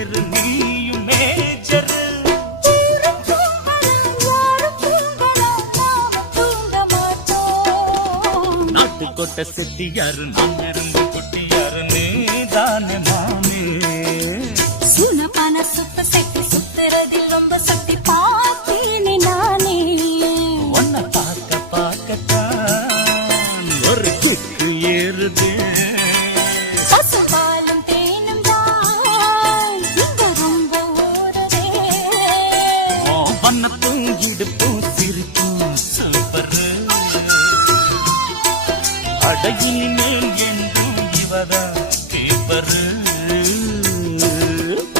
நேரு நீயும் மேஜர். நாட்டுக்கோட்டை செட்டியாரு நான் இருந்து குட்டியாரு நீதானே மாமி. சுனப்பான சுத்த செட்டி சுத்துறதில் ரொம்ப சக்தி பார்த்தேனே நானே. உன்னை பார்க்க பார்க்கத்தான் ஒரு கிக்கு ஏறுது. பசும்பாலும் தேனும் தான் இங்க ரொம்ப ஊறுதே. வண்ணப்பும் இடுப்பும் சிரிப்பும் சூப்பர். அடையில்